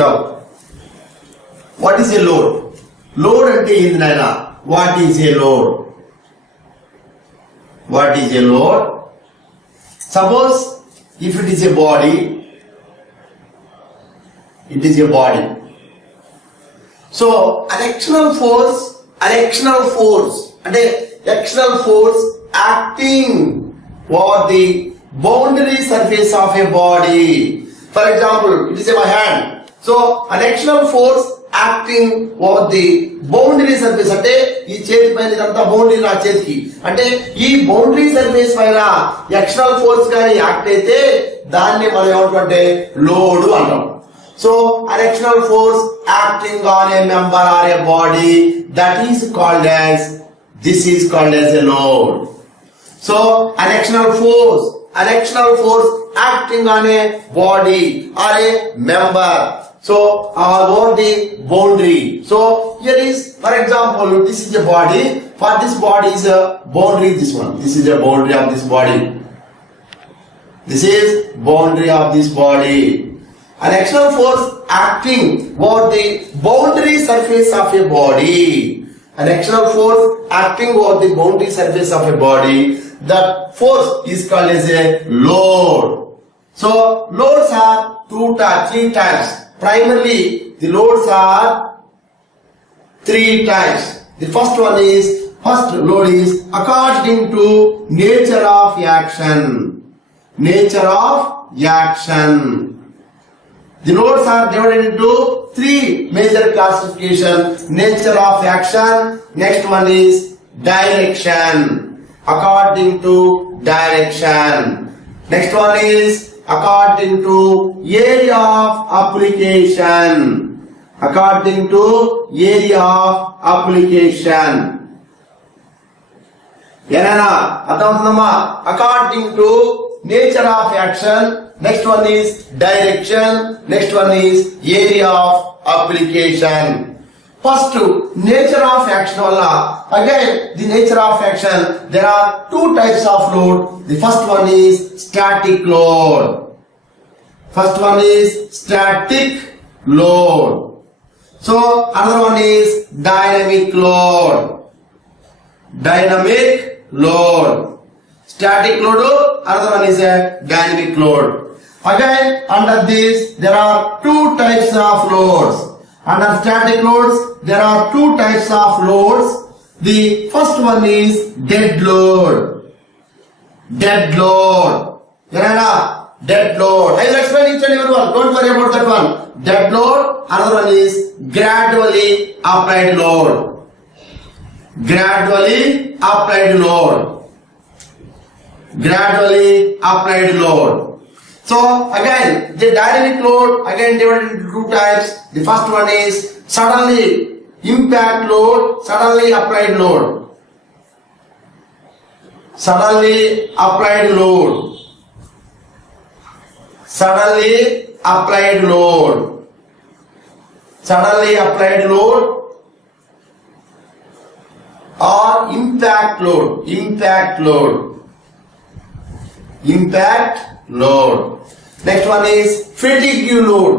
Now, what is a load? Load ante ఏంది నాయన? What is a load? What is a load? Suppose if it is a body, it is a body. So an external force acting over the boundary surface of a body. For example, it is my hand. So an external force acting over the boundary surface అంటే ఈ చేతి పైన ఇదంతా బౌండరీ నా చేతికి అంటే ఈ boundary surface పైన ఎక్స్టర్నల్ ఫోర్స్ కానీ యాక్ట్ అయితే దాన్ని మనం ఏమంటామంటే లోడ్ అంటాం. So an external force acting on a member or a body, that is called as a load. So an external force acting on a body or a member, so on the boundary. So here is, for example, this is a body. For this body is a boundary. This is a boundary of this body. This is boundary of this body. An external force acting over the boundary surface of a body. An external force acting over the boundary surface of a body. That force is called as a load. So loads are three types. Primarily, the loads are 3 types. The first load is according to nature of action. The loads are divided into 3 major classifications. Nature of action. Next one is direction. According to direction. Next one is according to area of application. According to area of application. Yenana adamnama according to nature of action. Next one is direction. Next one is area of application. First, nature of action. Again, the nature of action, there are 2 types of load. The first one is static load. So, another one is dynamic load. Static load, another one is a dynamic load. Again, under this, there are 2 types of loads. Under static loads, there are 2 types of loads. The first one is dead load. Dead load. I will explain each and every one. Don't worry about that one. Dead load. Another one is gradually applied load. Gradually applied load. So again, the dynamic load again divided into 2 types. The first one is suddenly impact load, suddenly applied load. Suddenly applied load or impact load. Next one is fatigue load.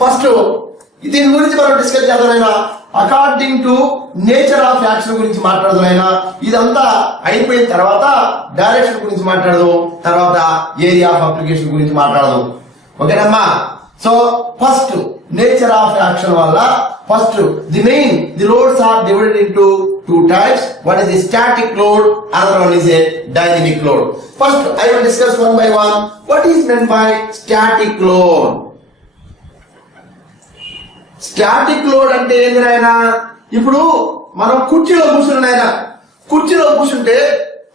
First, దీని గురించి మనం discuss చేద్దామైనా according to nature of action గురించి మాట్లాడదామైనా ఇదంతా అయిపోయిన తర్వాత డైరెక్షన్ గురించి మాట్లాడదు, తర్వాత ఏరియా ఆఫ్ అప్లికేషన్ గురించి మాట్లాడదు. ఓకేనమ్మా? So first nature of action వల్ల the loads are divided into 2 types. One is a static load, another one is a dynamic load. First, I will discuss one by one. What is meant by static load? Static load అంటే ఏంది నాయనా? ఇప్పుడు మనం కుర్చీలో కూర్చుంటే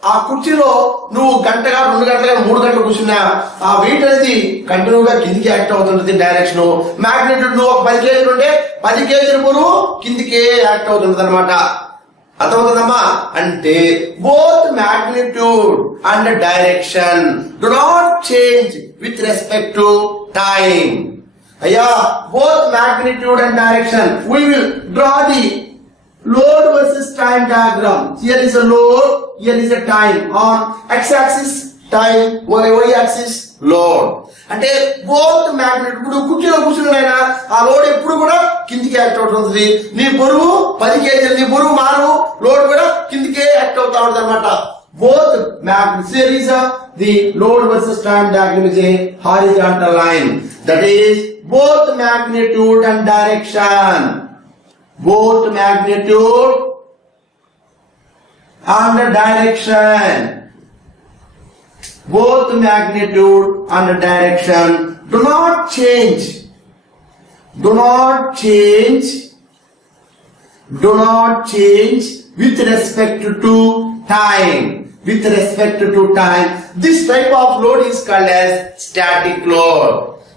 ఆ కుర్చీలో నువ్వు గంటగా 2 గంటలుగా 3 గంటలు కూర్చున్నా ఆ వెయిట్ అనేది కంటిన్యూగా కిందికి యాక్ట్ అవుతుంటది. డైరెక్షన్ మ్యాగ్నెట్యూడ్ నువ్వు ఒక 10 కేజీలు ఉంటే 10 కేజీలు బరువు కిందికే యాక్ట్ అవుతుంటది అనమాట. అర్థమవుతుందమ్మా? అంటే both magnitude and direction do not change with respect to time. అయ్యా, both magnitude and direction, we will draw the load versus time diagram. Here is a load, here is a time. On x-axis time, y axis load. అంటే both magnet, ఇప్పుడు కుర్చీలో కూర్చున్నాయినా ఆ లోడ్ ఎప్పుడు కూడా కిందికి యాక్ట్ అవుతుంది. నీ బరువు 10 kg, నీ బరువు మారు, లోడ్ కూడా కిందికే యాక్ట్ అవుతా ఉంటుంది అనమాట. Both magnets, here is the load versus time diagram is a horizontal line. That is both magnitude and direction. Both magnitude and the direction. Both magnitude and the direction do not change. Do not change. Do not change with respect to time. With respect to time, this type of load is called as static load.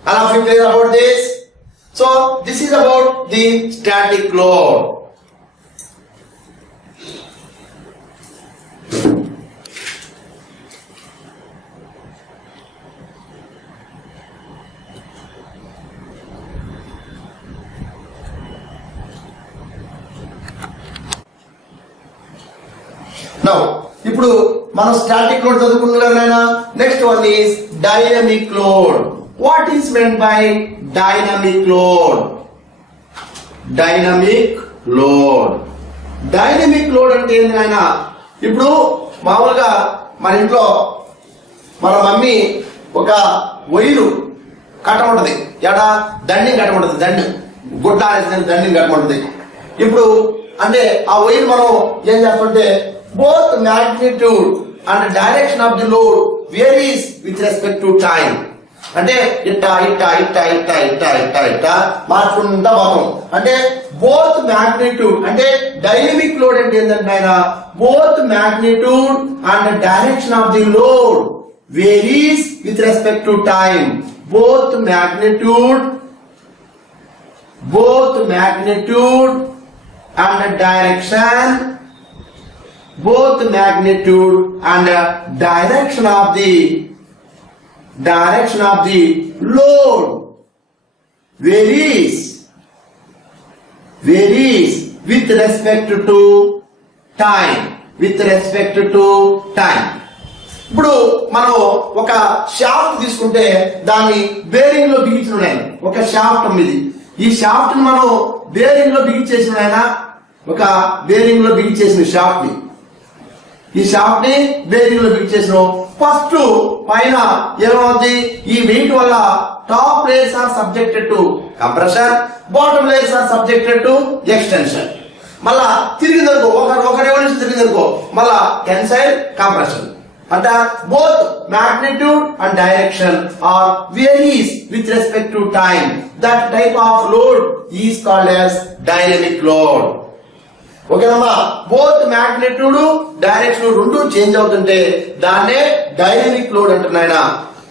All of you clear about this? So this is about the static load. Now, ఇప్పుడు మనం static load చదువుకున్నాం. Next one is dynamic load. What is meant by dynamic load? Dynamic load, dynamic load అంటే ఏంటి నాయన? ఇప్పుడు మామూలుగా మన ఇంట్లో మన మమ్మీ ఒక వైరు కట్టమంటది, ఎడా దండిని కట్టమంటది, దండి గుడ్డ దండిని కట్టమంటది. ఇప్పుడు అంటే ఆ వైరు మనం ఏం చేస్తుంటే both magnitude and direction of the load varies with respect to time. అంటే ఇట్టా ఇట్టా ఇట్టా ఇట్టా ఇట్టా ఇట్టా ఇట్టా మార్చుకుంటా పోతాం. అంటే బోత్ మ్యాగ్నిట్యూడ్, అంటే డైనమిక్ లోడ్ అంటే ఏంటంటే ఆయన both magnitude and direction of the load varies with respect to time. Both magnitude and direction, both magnitude and direction of the load varies with respect to time. ఇప్పుడు మనం ఒక షాఫ్ట్ తీసుకుంటే దాన్ని బేరింగ్ లో బిగించిన ఒక షాఫ్ట్ ఉంది. ఈ షాఫ్ట్ ని మనం బేరింగ్ లో బిగించేసిన ఒక బేరింగ్ లో బిగించేసిన షాఫ్ట్ ని, ఈ షాఫ్ట్ ని బేరింగ్ లో ఫిక్స్ చేసినాం. ఫస్ట్ పైన ఏమవుతుంది, ఈ వెయిట్ వల్ల top layers are subjected to compression, bottom layers are subjected to extension. మళ్ళా తిరిగిందనుకో, ఒక రెవల్యూషన్ తిరిగిందనుకో మళ్ళా టెన్సైల్ కంప్రెషన్. అంటే both magnitude and direction are varies with respect to time. That type of load is called as dynamic load. ఓకేనమ్మా, both magnitude direction రెండు change అవుతుంటే దాన్నే డైనమిక్ లోడ్ అంటున్నాయన.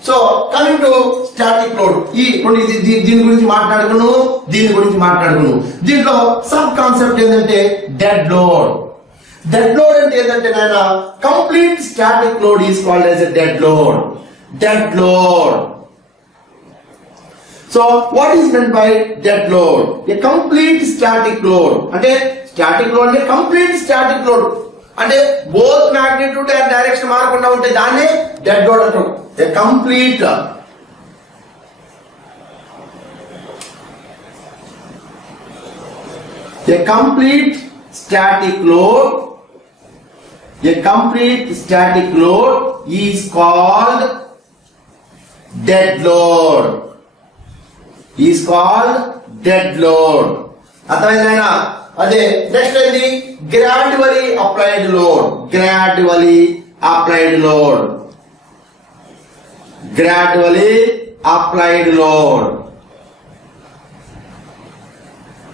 So coming to static load, ఈ దీని గురించి మాట్లాడుకును, దీంట్లో సబ్ కాన్సెప్ట్ ఏంటంటే డెడ్ లోడ్. డెడ్ లోడ్ అంటే ఏంటంటే నాయన complete static load is called as a dead load. So what is meant by dead load? A complete static load అంటే స్టాటిక్ లోడ్ అంటే కంప్లీట్ స్టాటిక్ లోడ్ అంటే both magnitude and direction మారకుండా ఉంటే దాన్ని dead load అంటాం. ఏ complete static load is called dead load. అర్థమైందా? అదే నెక్స్ట్ ఏంది, gradually applied load.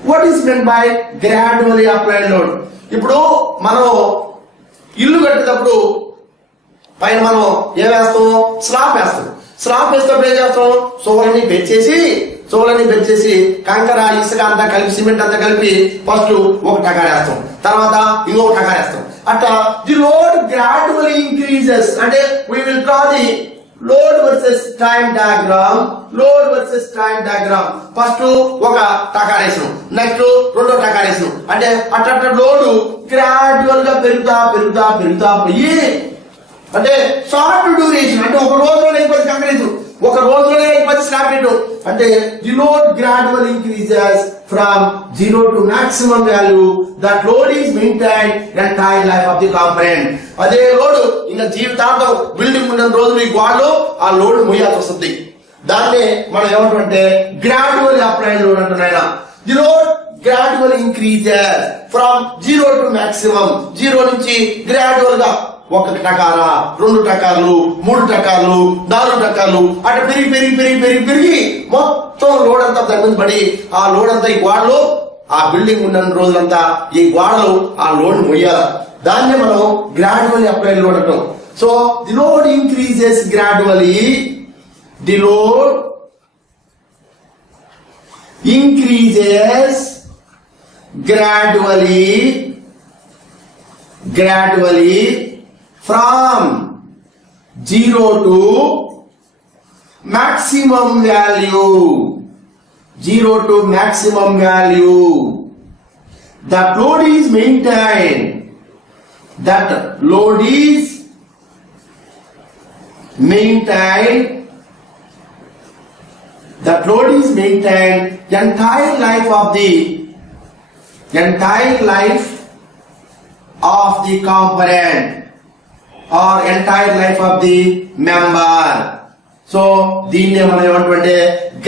What is meant by gradually applied load? ఇప్పుడు మనం ఇల్లు కట్టేటప్పుడు పైన మనం ఏం వేస్తాం, స్లాబ్ వేస్తాం. స్లాబ్ వేసేటప్పుడు ఏం చేస్తాం, సోలన్నీ బెచ్చేసి కంకర ఇసుక అంతా కలిపి సిమెంట్ అంతా కలిపి ఫస్ట్ ఒక టకార్ వేస్తాం, తర్వాత ఇంకొక టకార్ వేస్తాం. అట్లా ది లోడ్ గ్రాడ్యువల్లీ ఇంక్రీజెస్. అంటే we will draw the load versus time diagram. First ఒక టకార్ వేసాం, నెక్స్ట్ రెండో టకార్ వేసాం. అంటే అట్లా లోడ్ గ్రాడ్యువల్ గా పెరుగుతా పోయి అంటే షార్ట్ డ్యూరేషన్, అంటే ఒక రోజులోనే అయిపోయింది కంక్రీట్, ఒక రోజులోనే అయిపోయింది స్లాబ్. అంటే the load gradual increases from 0 to maximum value. That load is maintained entire life of the component. అదే లోడ్ ఇంకా జీవితాంతం బిల్డింగ్ ఉన్న రోజులు ఈ గోడలు ఆ లోడ్ మోయాల్సి వస్తుంది. దాన్నే మనం ఏమంటామంటే గ్రాడ్యువల్ అప్లైడ్ లోడ్ అంటున్నాయి. The load gradual increases from 0 to maximum. 0 నుంచి గ్రాడ్యువల్ గా 1 టకార, 2 టకార్లు, 3 టకార్లు, 4 టకార్లు అటు పెరిగి మొత్తం లోడ్ అంతా దాని మీద పడి ఆ లోడ్ అంతా ఈ గోడలు ఆ బిల్డింగ్ ఉన్న రోజులంతా ఈ గోడలు ఆ లోడ్ మొయ్యాలి. దాన్ని మనం గ్రాడ్యువల్లీ అప్లైడ్ లోడ్ అంటాం. So the load increases gradually. The load increases gradually from 0 to maximum value. 0 to maximum value. That load is maintained. That load is maintained. That load is maintained entire life of the component or entire life of the member. So దీన్ని మనం ఏమంటే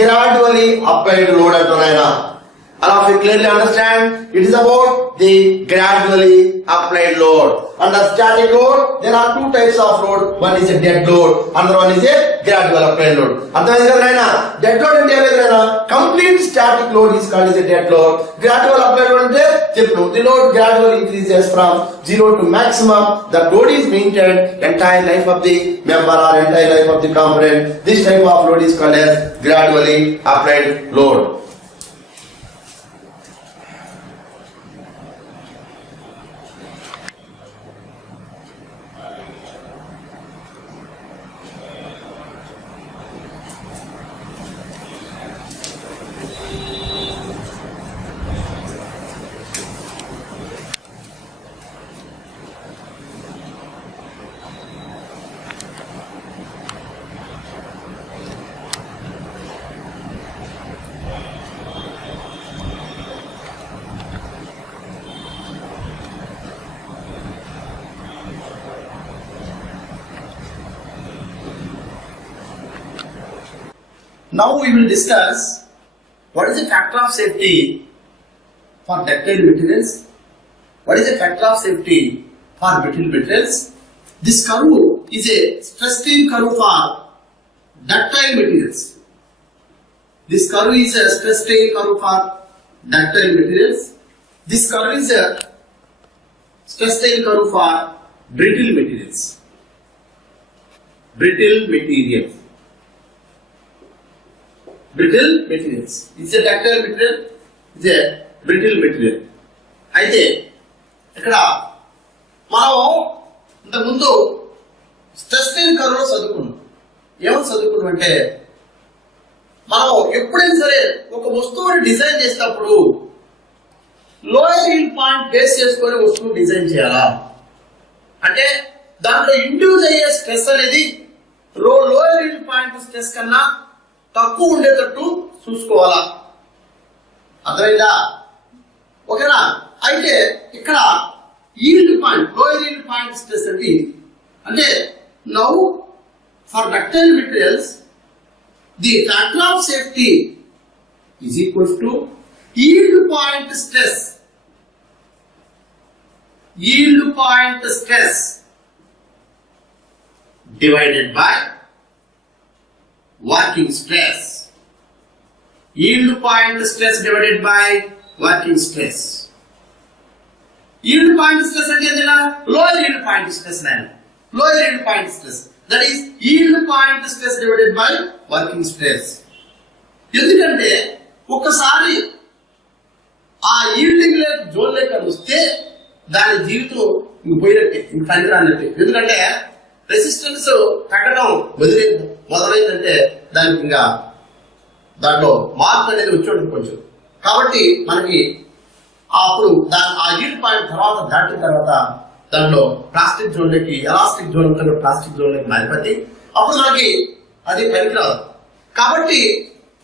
gradually applied load అంటున్నాయినా. All of you clearly understand? It is about the gradually applied load. Under static load, there are 2 types of load. One is a dead load, another one is a gradual applied load. అర్థమైంది కదా నాయనా? Dead load అంటే ఏమైంది నాయనా? Complete static load is called as a dead load. Gradual applied load అంటే చెప్పు, the load gradually increases from 0 to maximum. The load is maintained entire life of the member or entire life of the component. This type of load is called as gradually applied load. Now we will discuss what is the factor of safety for ductile materials, what is the factor of safety for brittle materials. This curve is a stress strain curve for ductile materials. This curve is a stress strain curve for ductile materials. This curve is a stress strain curve for brittle materials. Brittle materials. Brittle materials. It's a ductile material. It's a brittle material. అయితే ఇక్కడ మనం ఇంతకుముందు stress strain curve లో చదువుకున్నాం. ఏమని చదువుకున్నాం అంటే మనం ఎప్పుడైనా సరే ఒక వస్తువుని డిజైన్ చేసేటప్పుడు లోయర్ ఈల్డ్ పాయింట్ బేస్ చేసుకొని వస్తువు డిజైన్ చేయాలా అంటే దాంట్లో ఇండ్యూస్ అయ్యే స్ట్రెస్ అనేది లోయర్ ఈల్డ్ పాయింట్ స్ట్రెస్ కన్నా తక్కువ ఉండేటట్టు చూసుకోవాలా. అర్థమైందా? ఓకేనా? అయితే ఇక్కడ yield point lower yield point stress అంటే now for ductile materials the factor of safety is equals to yield point stress. Yield point stress divided by working stress. Yield point stress divided by working stress. Yield point stress అంటే ఏంటంటే lower yield point stress నాయన. Lower yield point stress, that is yield point stress divided by working stress. ఎందుకంటే ఒక్కసారి ఆ yielding zone లేక వస్తే దాని జీవితం పోయినట్టే, ఇంక పనికిరానట్టే. ఎందుకంటే రెసిస్టెన్స్ తగ్గడం మొదలైందంటే దానికి ఇంకా దాంట్లో మార్పు అనేది వచ్చి కొంచెం. కాబట్టి మనకి అప్పుడు ఆ ఈల్డ్ పాయింట్ తర్వాత దాటిన తర్వాత దాంట్లో ప్లాస్టిక్ జోన్ లోకి ఎలాస్టిక్ జోన్ అంతా ప్లాస్టిక్ జోన్ లోకి మారిపోతే అప్పుడు మనకి అది పనికిరాదు. కాబట్టి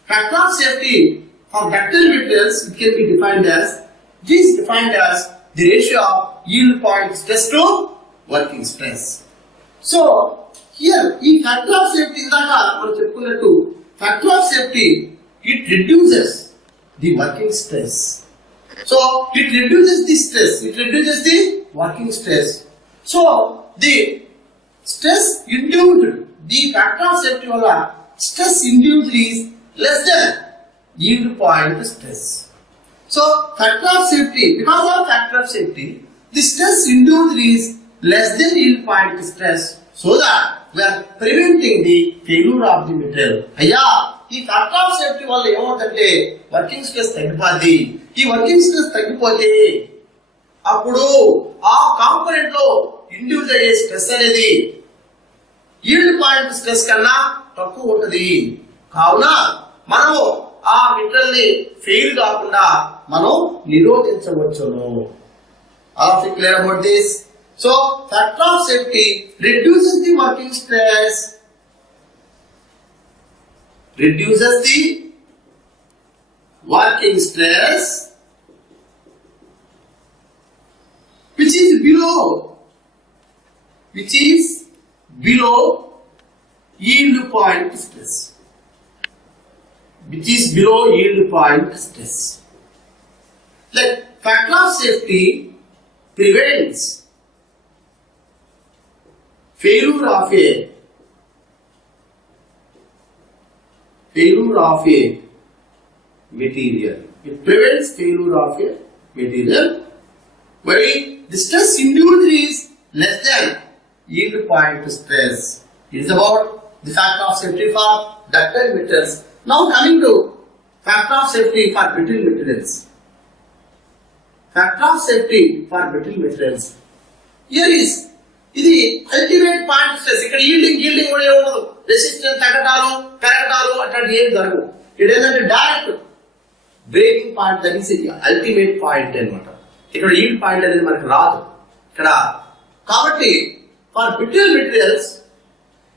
factor of safety for ductile materials it can be defined as the ratio of yield point stress to working stress. So here ఈ ఫ్యాక్టర్ ఆఫ్ సేఫ్టీ ఇందాక మనం చెప్పుకున్నట్టు factor of safety it reduces the working stress. So it reduces the working stress. So the stress induced, the factor of safety వల్ల stress induced is less than yield point stress. So factor of safety, because of factor of safety, the stress induced is less than yield point stress, so that we are preventing the failure of the material. అయ్యా ఈ factor of safety వల్ల ఏమవుతుందంటే working stress తగ్గిపోద్ది. ఈ working stress తగ్గిపోతే అప్పుడు ఆ కాంపోనెంట్ లో ఇండ్యూస్ అయ్యే స్ట్రెస్ అనేది yield పాయింట్ స్ట్రెస్ కన్నా తక్కువ ఉంటుంది. కావున మనము ఆ మెటీరియల్ ని ఫెయిల్ కాకుండా మనం నిరోధించవచ్చును. All of you clear about this? So factor of safety reduces the working stress, which is below yield point stress. Like factor of safety prevents failure of a material. It prevents failure of a material while the stress induced is less than yield point stress. It is about the factor of safety for ductile materials. Now coming to factor of safety for brittle materials. Factor of safety for brittle materials. Here is ఇది ultimate point stress. ఇక్కడ ఈల్డింగ్ కూడా ఉండదు. రెసిస్టెన్స్ తగ్గటాలు పెరగటాలు అట్లాంటి ఏం జరగవు. ఇక్కడ ఏంటంటే డైరెక్ట్ బ్రేకింగ్ పాయింట్ తగ్గిసి అల్టిమేట్ పాయింట్ అనమాట. ఇక్కడ ఈల్డ్ పాయింట్ అనేది మనకు రాదు ఇక్కడ. కాబట్టి for brittle materials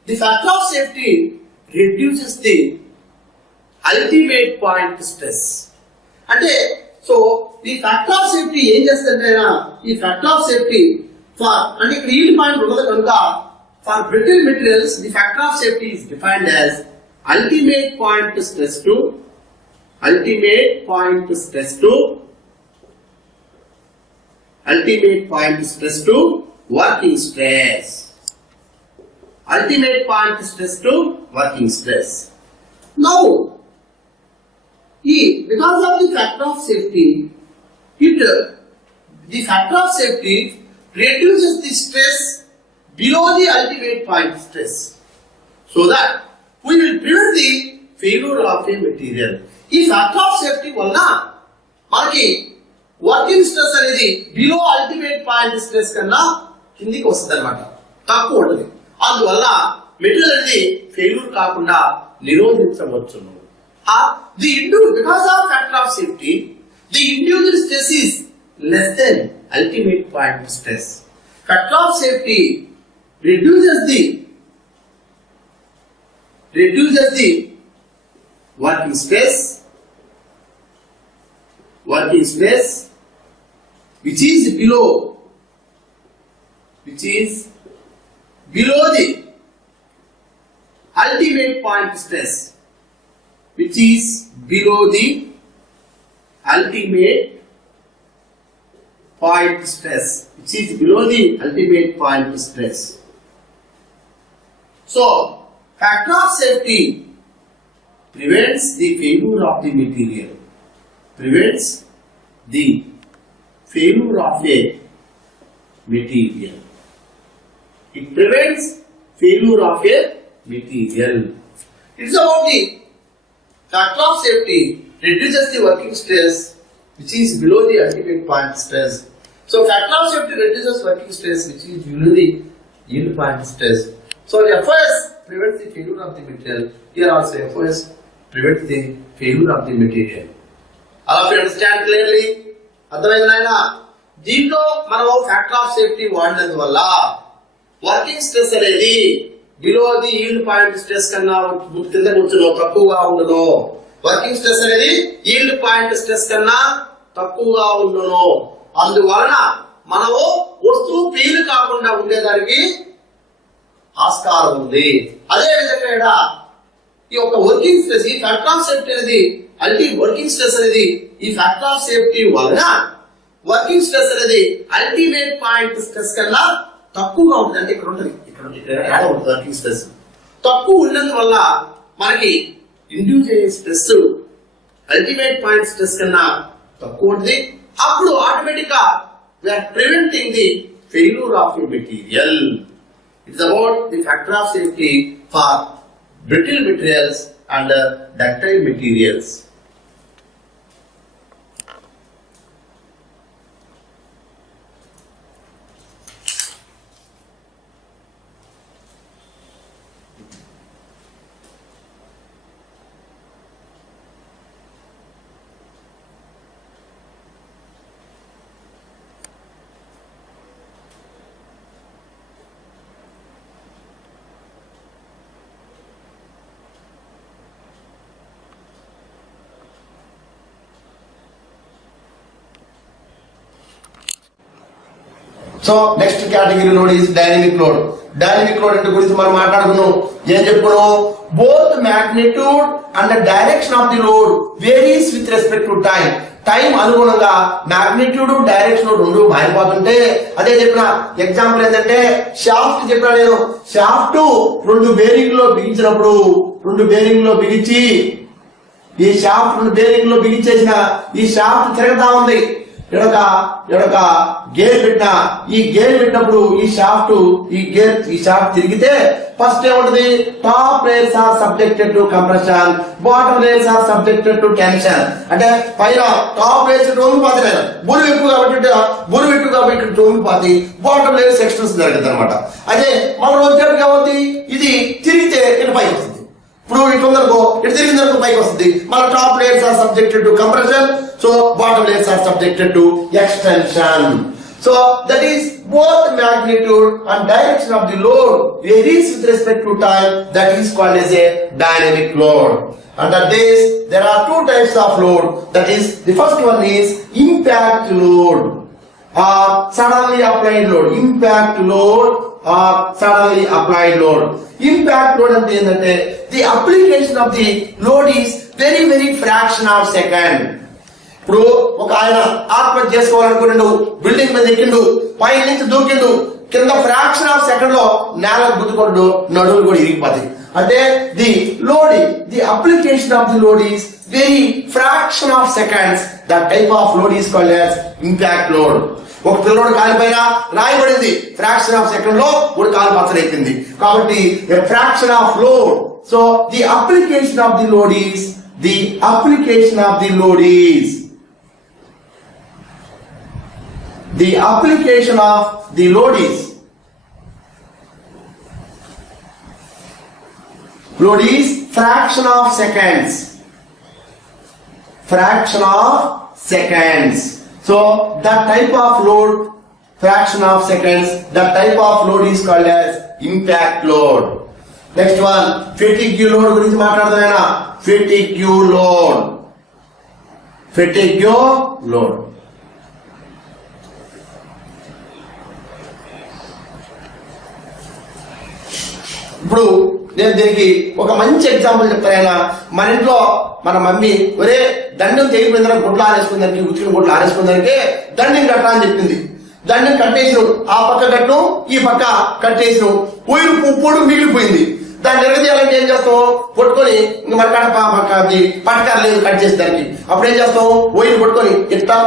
the factor of safety reduces the ultimate point stress. అంటే సో ఈ ఫ్యాక్టర్ ఆఫ్ సేఫ్టీ ఏం చేస్తుంటే ఈ ఫ్యాక్టర్ ఆఫ్ సేఫ్టీ ఫర్ అంటే ఇక్కడ yield పాయింట్ ఉండదు కనుక for brittle materials the factor of safety is defined as ultimate point stress to working stress. Now because of the factor of safety, the factor of safety reduces the stress below the ultimate point stress, so that we will prevent the failure of a material. ఈ factor of safety వలన మనకి working stress అనేది below ultimate point stress కన్నా కిందికి వస్తుంది అనమాట, తక్కువ ఉంటుంది. అందువల్ల మెటీరియల్ అనేది ఫెయిల్యూర్ కాకుండా నిరోధించవచ్చును. Because of factor of safety, the induced stress is less than ultimate point stress. Factor of safety reduces the working stress which is below the ultimate point stress, So factor of safety prevents the failure of the material. It prevents failure of a material. It's about the factor of safety reduces the working stress which is below the ultimate point stress. So factor of safety reduces working stress which is below the yield point stress. So the FOS prevents the failure of the material. Here also FOS prevents the failure of the material. All of you understand clearly? అర్థమైంది నాయనా? దీంట్లో మనం factor of safety వాడినందువల్ల working stress అనేది below the yield point stress కన్నా కింద కూర్చును తక్కువగా ఉండును. వర్కింగ్ స్ట్రెస్ అనేది ఈల్డ్ పాయింట్ స్ట్రెస్ కన్నా తక్కువగా ఉండును. అందువలన మనము వస్తువు పీలు కాకుండా ఉండేదానికి ఆస్కారం ఉంది. అదే విధంగా ఈ యొక్క వర్కింగ్ స్ట్రెస్, ఈ ఫ్యాక్టర్ ఆఫ్ సేఫ్టీ అనేది వర్కింగ్ స్ట్రెస్ అనేది ఈ ఫ్యాక్టర్ ఆఫ్ సేఫ్టీ వలన వర్కింగ్ స్ట్రెస్ అనేది అల్టిమేట్ పాయింట్ స్ట్రెస్ కన్నా తక్కువగా ఉంటుంది. అంటే ఇక్కడ ఉంటుంది, ఇక్కడ ఉంటుంది వర్కింగ్ స్ట్రెస్ తక్కువ ఉన్నందువల్ల మనకి ఇండ్యూస్ అయ్యే స్ట్రెస్ అల్టిమేట్ పాయింట్ స్ట్రెస్ కన్నా తక్కువ ఉంటుంది. అప్పుడు ఆటోమేటిక్ గా we are preventing the failure of a material. It's about the factor of safety for brittle materials and ductile materials. So next category load is dynamic load. Dynamic load అంటే గురించి మనం మాట్లాడుకున్నాం. ఏం చెప్పుకున్నాం? Both magnitude and direction of the load varies with respect to time. Time అనుగుణంగా magnitude direction రెండు మారిపోతుంటే, అదే చెప్పిన ఎగ్జాంపుల్ ఏంటంటే షాఫ్ట్ చెప్పిన నేను. షాఫ్ట్ రెండు బేరింగ్ లో బిగించినప్పుడు, రెండు బేరింగ్ లో బిగించి ఈ షాఫ్ట్ రెండు బేరింగ్ లో బిగించేసిన ఈ షాఫ్ట్ తిరగతా ఉంది. ఎడక గేర్ పెట్టినా, ఈ గేర్ పెట్టినప్పుడు ఈ షాఫ్ట్ తిరిగితే ఫస్ట్ ఏముంటది? Top layers are subjected to compression, bottom layers are subjected to tension. అంటే పైన టాప్ లేయర్స్ వంగిపోతాయి, బరువు ఎక్కువ కాబట్టి వంగిపోతాయి, బాటమ్ లేయర్స్ ఎక్స్టెన్స్ జరుగుతుంది అనమాట. అదే మనం వచ్చేటప్పుడు కాబట్టి ఇది తిరిగితే ఇటు పైకి వస్తుంది. ఇప్పుడు ఇటు ఉందనుకో, ఇటు తిరిగిందనుకో పైకి వస్తుంది. మన top layers are subjected to compression, so bottom layers are subjected to extension. So that is both magnitude and direction of the load varies with respect to time. That is called as a dynamic load. Under this there are two types of load. That is, the first one is impact load or suddenly applied load. Impact load or suddenly applied load. Impact load ante endante the application of the load is very fraction of second. ఇప్పుడు ఒక ఆయన ఆత్మహత్య చేసుకోవాలనుకున్నాడు, బిల్డింగ్ మీద ఎక్కిండు, పై నుంచి దూకిండు, కింద ఫ్రాక్షన్ ఆఫ్ సెకండ్ లో నేల గుద్దుకుంటూ నడువులు కూడా ఇరిగిపోతాయి. అంటే the application of the load is very fraction of seconds. That type of load is called as impact load. ఒక పిల్లోడు కాలిపైన రాయబడింది, ఫ్రాక్షన్ ఆఫ్ సెకండ్ లో కూడా కాలు పచ్చడెక్కింది కాబట్టి fraction of load. So the application of the load is The application of the load is fraction of seconds. So that type of load, fraction of seconds, that type of load is called as impact load. Next one, fatigue load గురించి మాట్లాడదాం. Fatigue load. ఇప్పుడు నేను దీనికి ఒక మంచి ఎగ్జాంపుల్ చెప్తాను. మన ఇంట్లో మన మమ్మీ ఒరే దండం తెగిపోయిందని గుడ్లు ఆరేసుకుందానికి, ఉతికిన గుడ్లు ఆరేసుకుందానికి దండం కట్టా అని చెప్పింది. దండం కట్టేసిన ఆ పక్క కట్టు ఈ పక్క కట్టేసిన పొయ్యి పొడు మిగిలిపోయింది. దాన్ని ఎరగదీయాలంటే ఏం చేస్తాం? పట్టుకొని ఇంక మన పట్టకారు లేదు కట్ చేసి దానికి. అప్పుడు ఏం చేస్తాం? ఓయిల్ పట్టుకొని ఎట్టా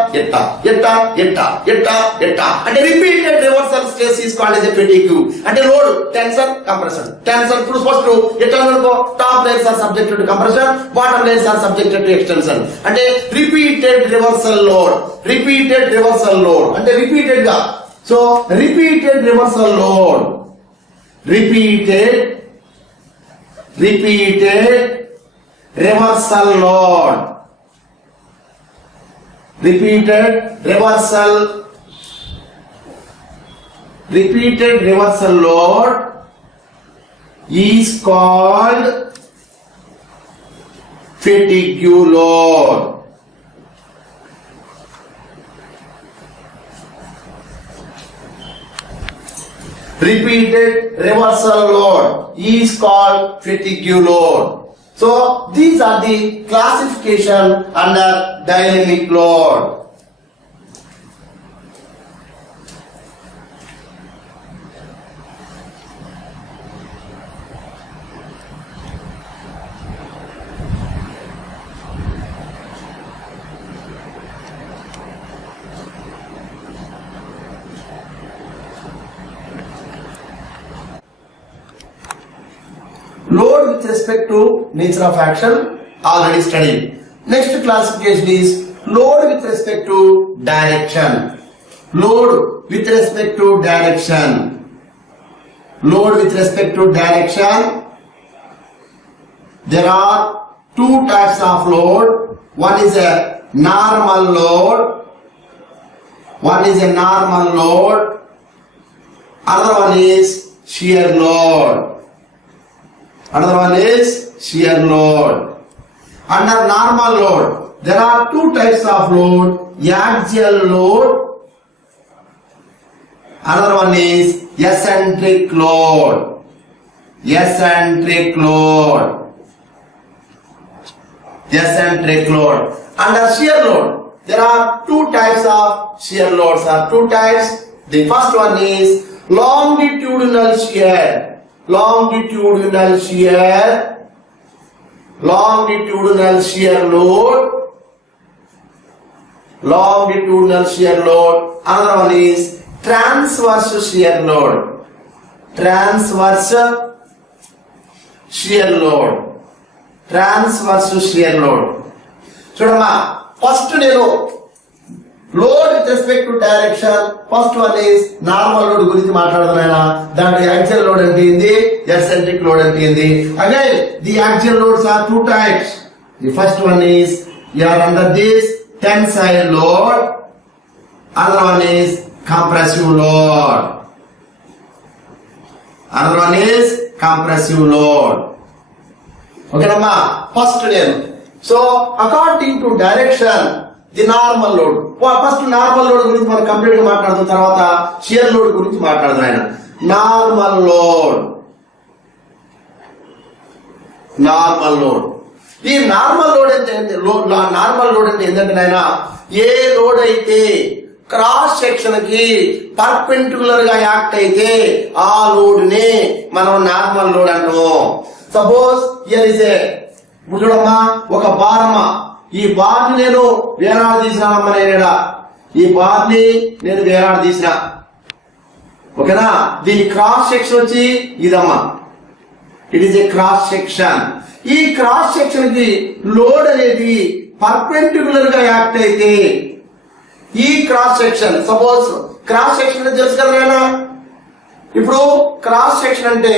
అంటే repeated reversal stress is called as a fatigue. అంటే లోడ్ టెన్షన్ కంప్రెషన్. ఇప్పుడు ఫస్ట్ ఎట్లా అనుకో, top layers are subjected to compression, bottom layers are subjected to extension. అంటే రిపీటెడ్ రివర్సల్ లోడ్ అంటే రిపీటెడ్ గా. So repeated reversal load, repeated reversal load. repeated reversal load is called fatigue load. Repeated reversal load is called fatigue load. So these are the classification under dynamic load. Load with respect to nature of action already studied. Next classification is load with respect to direction. Load with respect to direction. Load with respect to direction. There are two types of load. One is a normal load. One is a normal load. Another one is shear load. Another one is shear load. Under normal load, there are two types of load. Axial load. Another one is eccentric load. Eccentric load. Eccentric load. Under shear load, there are two types of shear loads. Two types. The first one is longitudinal shear. Longitudinal shear. Longitudinal shear load. Longitudinal shear load. Another one is transverse shear load. Transverse shear load. Transverse shear load. చూడమ్మా, ఫస్ట్ నేను load with respect to direction first one is normal load గురించి మాట్లాడుతున్నాను. దాంట్లో axial load అంటే ఏంది, eccentric load అంటే ఏంది. Again the axial loads are two types. The first one is you are under this tensile load. Another one is compressive load. Another one is compressive load. ఓకేనమ్మా, first నేను so according to direction the normal load. First normal load గురించి మనం కంప్లీట్ గా మాట్లాడుతున్న తర్వాత shear load గురించి మాట్లాడుతున్నాం. ఆయన నార్మల్ లోడ్. Normal load. ఈ నార్మల్ లోడ్ అంటే నార్మల్ లోడ్ అంటే ఏంటంటే ఆయన ఏ లోడ్ అయితే క్రాస్ సెక్షన్ కి పర్పెండిక్యులర్ గా యాక్ట్ అయితే ఆ లోడ్ ని మనం నార్మల్ లోడ్ అంటాం. సపోజ్ హియర్ ఇస్ ఏ చూడమ్మా, ఒక బారమ్మా, ఈ బార్ ని నేను వేలాడదీసినానమ్మా. నేనేడా ఈ బార్ ని నేను వేలాడదీసిన, ఓకేనా. దీని క్రాస్ సెక్షన్ వచ్చి ఇదమ్మా, it is a cross section. ఈ క్రాస్ సెక్షన్ కి లోడ్ అనేది పర్పెండిక్యులర్ గా యాక్ట్ అయితే ఈ cross section, suppose cross section తెలుసు కదా. ఇప్పుడు క్రాస్ సెక్షన్ అంటే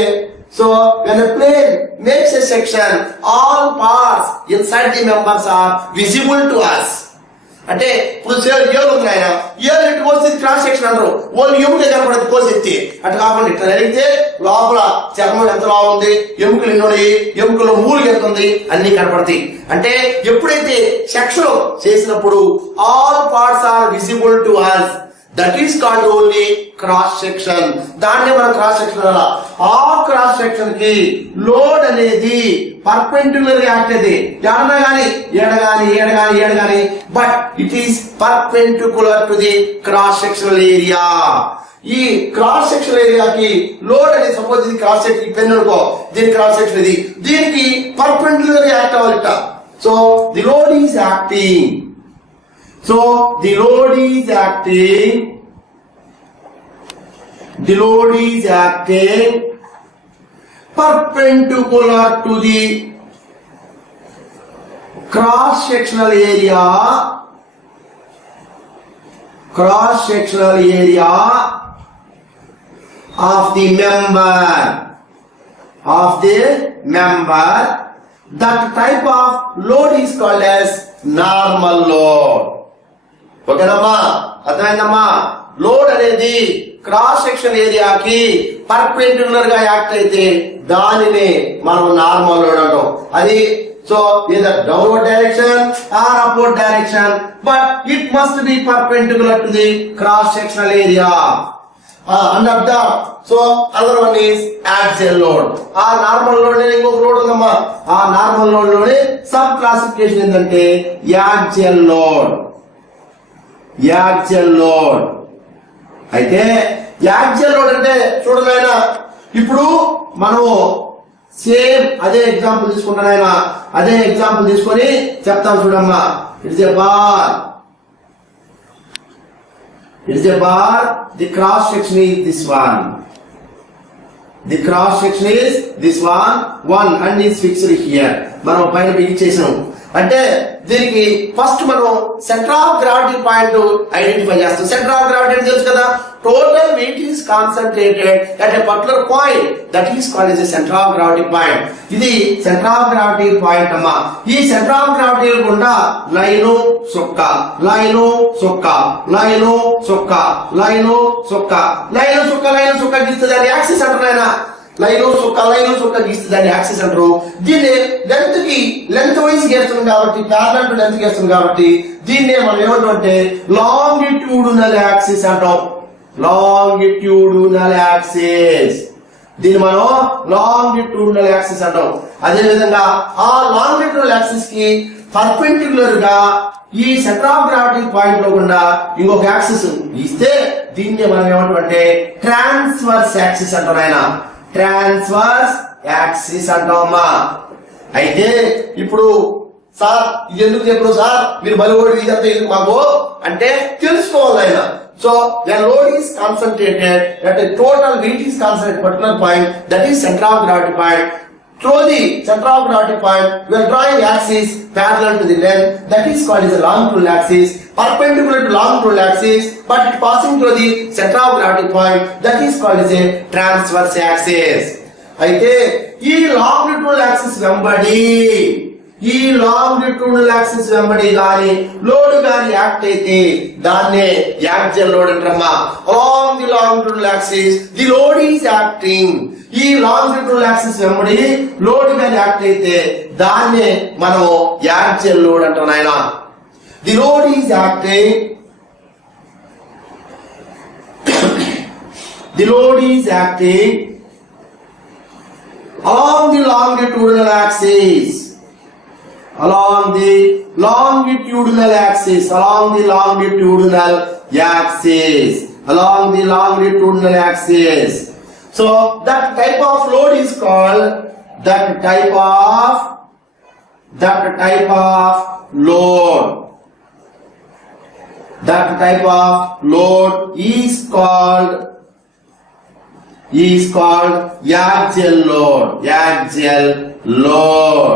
so when a plane makes a section, all parts inside the members are visible to us. అంటే ఇప్పుడు ఇయర్ ఉంది ఆయన, ఇయర్ ఇటు కోసి క్రాస్ సెక్షన్ అంటారు. ఓన్లీ ఎముక కనపడదు కోసి ఎత్తి. అటు కాకుండా ఇట్లా జరిగితే లోపల చర్మం ఎంత లా ఉంది, ఎముకలు ఎన్ని ఉన్నాయి, ఎముకలో మూలిక ఎంత ఉంది, అన్ని కనపడతాయి. అంటే ఎప్పుడైతే సెక్షన్ చేసినప్పుడు all parts are visible to us. That is called only cross section. దాన్నే మనం క్రాస్ సెక్షన్ అలా. ఆ క్రాస్ సెక్షన్ కి లోడ్ అనేది పర్పెండిక్యులర్ యాక్ట్ అది ఏడగాని but it is perpendicular to the cross sectional area. ఈ క్రాస్ సెక్షన్ ఏరియాకి లోడ్ అనేది సపోజ్ ఇది క్రాస్ సెక్షన్ పెన్ అనుకో, దీని క్రాస్ సెక్షన్ ఇది, దీనికి పర్పెండిక్యులర్ యాక్ట్ అవ్వాలట. So the load is acting. So the load is acting. The load is acting perpendicular to the cross-sectional area. Cross-sectional area of the member. Of the member. That type of load is called as normal load. ఓకేనమ్మా, అర్థమైందమ్మా. లోడ్ అనేది cross section ఏరియాకి పర్పెండిక్యులర్ గా యాక్ట్ అయితే దానిని మనం normal load అంటాం. అది so either downward direction or upward direction, but it must be perpendicular to the cross sectional area. Under the so other one is axial load. ఆ నార్మల్ లోడ్ అనేది ఇంకొక లోడ్ ఉందమ్మా. ఆ నార్మల్ లోడ్ లోనే sub classification ఏంటంటే axial load. Axial load అయితే axial load అంటే చూడండి ఆయన, ఇప్పుడు మనం సేమ్ అదే ఎగ్జాంపుల్ తీసుకుంటాను ఆయన, అదే ఎగ్జాంపుల్ తీసుకొని చెప్తాం చూడమ్మా. It's a bar, it's a bar, the cross section is this one, the cross section is this one and is fixed here. మనం పైన బిగించేసాం అంటే దీనికి ఫస్ట్ మనం centre of gravity point identify చేస్తాం. సెంటర్ ఆఫ్ గ్రావిటీ అంటే తెలుసు కదా, total weight is concentrated at a particular point, that is called as centre of gravity point. ఇది సెంటర్ ఆఫ్ గ్రావిటీ పాయింట్ అమ్మా. ఈ సెంటర్ ఆఫ్ గ్రావిటీ గుండా line సొక్క, line సొక్క, లైను సొక్క, లైను సొక్క, లైను సొక్క, లైను సొక్క గీస్తుంది అని యాక్సిస్ అంటున్నాయన. లైను సొక్క గీస్తుంది అని యాక్సిస్ అంటారు. దీన్ని లెంత్ వైజ్ గీస్తుంది కాబట్టి, ప్యారలల్ టు లెంత్ గీస్తుంది కాబట్టి దీన్నే మనం ఏమంటామంటే లాంగిట్యూడినల్ యాక్సిస్ అంటాం. లాంగిట్యూడినల్ యాక్సిస్, దీన్ని మనం లాంగిట్యూడినల్ యాక్సిస్ అంటాం. అదే విధంగా ఆ లాంగిట్యూడినల్ యాక్సిస్ కి పర్పెండిక్యులర్ గా ఈ సెంటర్ ఆఫ్ గ్రావిటీ పాయింట్ లో గుండా ఇంకొక యాక్సిస్ ఇస్తే దీన్ని మనం ఏమంటామంటే ట్రాన్స్వర్స్ యాక్సిస్ అంటాం ఆయన. ట్రాన్స్వర్స్ యాక్సిస్ అంటామా. అయితే ఇప్పుడు సార్ ఇది ఎందుకు చెప్పరు సార్, మీరు బలిగోడు ఇదంతా ఎందుకు మాకు అంటే తెలుసుకోవాలి ఆయన. So the load is concentrated at a total weight is concentrated at a particular point, that is center of gravity point. Through the center of gravity point we are drawing axis parallel to the length, that is called as a longitudinal axis, perpendicular to longitudinal axis but it passing through the center of gravity point, that is called as a transverse axis. అయితే ఈ longitudinal axis వెంబడి, ఈ longitudinal axis వెంబడి గాని లోడ్ గాని act అయితే దాన్నే axial load అంటారమ్మా. Along the longitudinal axis the load is acting. ఈ లాంగిట్యూడినల్ యాక్సిస్ వెంబడి లోడ్ గాని యాక్ట్ అయితే దాన్నే మనం యాక్సియల్ లోడ్ అంటాం నాయన. The load is acting, the load is acting along the longitudinal axis, along the longitudinal axis, along the longitudinal axis, along the longitudinal axis. So that type of load is called, that type of load, that type of load is called axial load. Axial load,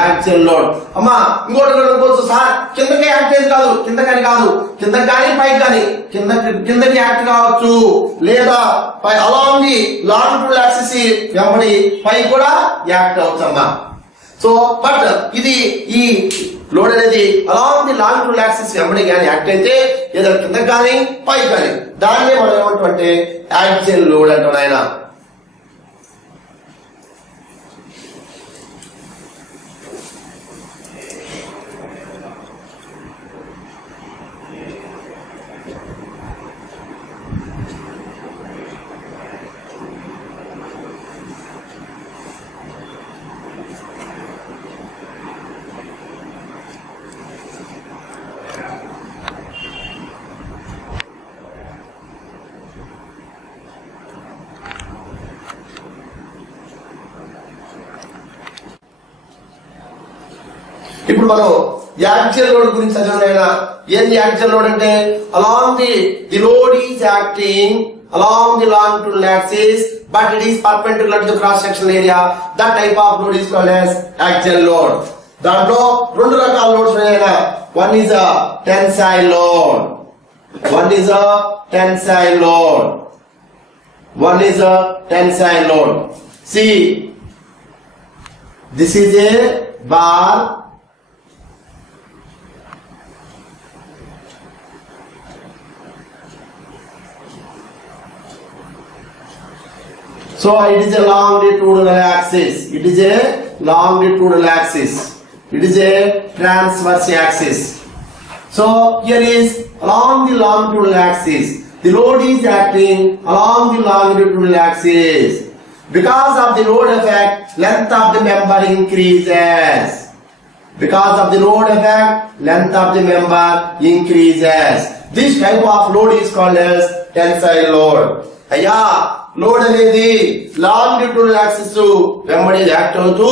axial load. అమ్మా ఇంకోటి అనుకోవచ్చు సార్, కిందకి యాక్ట్ అయ్యేది కాదు, కిందకని కాదు, కిందకి కానీ పైకి కానీ, కిందకి యాక్ట్ కావచ్చు లేదా అలాంగ్ ది లాంగిట్యూడినల్ యాక్సిస్ వెంబడి పై కూడా యాక్ట్ అవచ్చమ్మా. సో బట్ ఇది ఈ లోడ్ అనేది అలాంగ్ ది లాంగిట్యూడినల్ యాక్సిస్ వెంబడి కానీ యాక్ట్ అయితే ఏదో కిందకి కానీ పై కానీ దాన్నే మనం ఏమంటామంటే యాక్సియల్ లోడ్ అంటాం ఆయన. ఇప్పుడు మనం యాక్సియల్ లోడ్ గురించి చదివిన ఏంది యాక్సియల్ లోడ్ అంటే along the load is acting along the longitudinal axis but it is perpendicular to the cross sectional area. That type of load is called as axial load. దాంట్లో రెండు రకాల లోడ్స్ ఉన్నాయా. one is a tensile load, one is a tensile load, one is a tensile load. See, this is a bar, So it is a longitudinal axis. It is a longitudinal axis. It is a transverse axis. So here is along the longitudinal axis. The load is acting along the longitudinal axis. Because of the load effect, length of the member increases. Because of the load effect, length of the member increases. This type of load is called as tensile load. Load అనేది longitudinal axis వెంబడి యాక్ట్ అవుతూ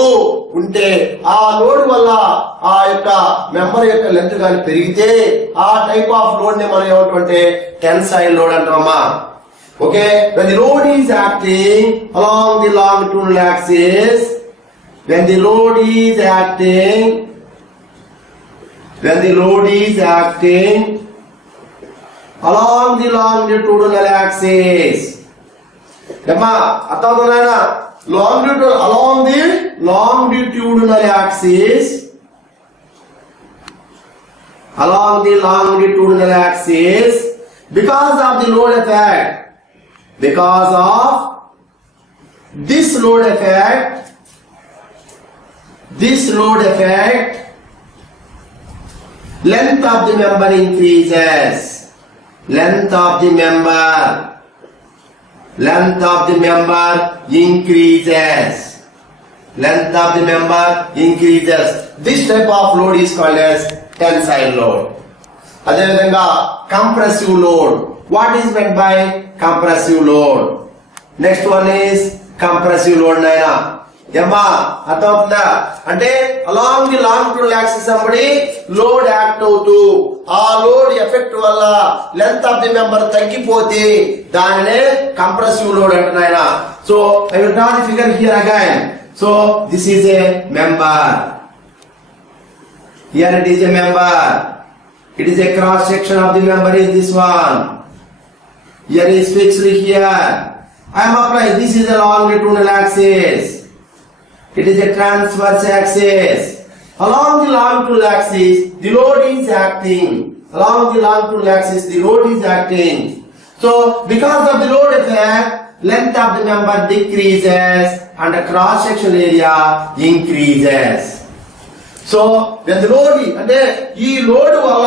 ఉంటే ఆ లోడ్ వల్ల ఆ యొక్క మెంబర్ యొక్క లెంత్ గాని పెరిగితే ఆ టైప్ ఆఫ్ లోడ్ ని మనం ఏమంటే టెన్సైల్ లోడ్ అంటామా. Okay, when the load is acting along the longitudinal axis, when the load is acting along the longitudinal axis, అమ్మా అర్థమవుతుందా? along the longitudinal axis, because of the load effect, because of this load effect, length of the member increases. Length of the member increases. This type of load is called as tensile load. అదే విధంగా compressive load. What is meant by compressive load? Next one is compressive load నాయనా. ఏమ్మా అర్థమవుతుందా? అంటే along the longitudinal axis అమ్మడి load act అవుతూ ఆ load effect వల్ల లెంత్ ఆఫ్ ది మెంబర్ తగ్గిపోతే దానినే కంప్రెసివ్ లోడ్ అంటున్నాయన. So I will draw the figure here again. So this is a member. Here it is a member. It is a cross section of the member is this one. Here is fixed here. I am applying. This is a longitudinal axis. It is a transverse axis. Along the longitudinal axis, the load is acting. So, because of the load effect, length of the member decreases and the cross section area increases. So, when the load అంటే ఈ లోడ్ వల్ల